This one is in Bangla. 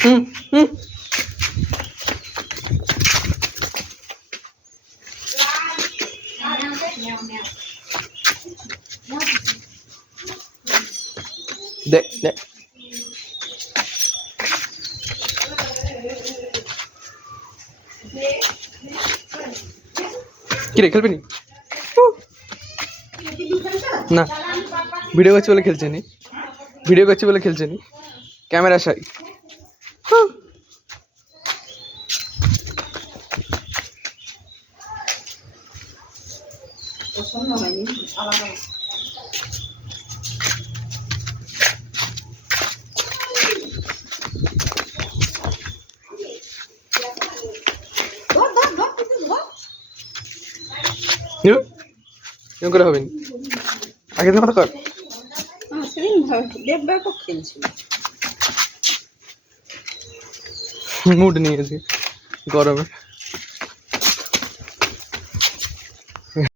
হুম হুম দেখ দেখ কিরে খেলবি নি না ভিডিও করছি বলে খেলছে নি ভিডিও করছি বলে খেলছে নি ক্যামেরা সাই এরকম করে হবে আগে দিন কথা কর ব্যাপক খেলছিল মুড নিয়ে গরমে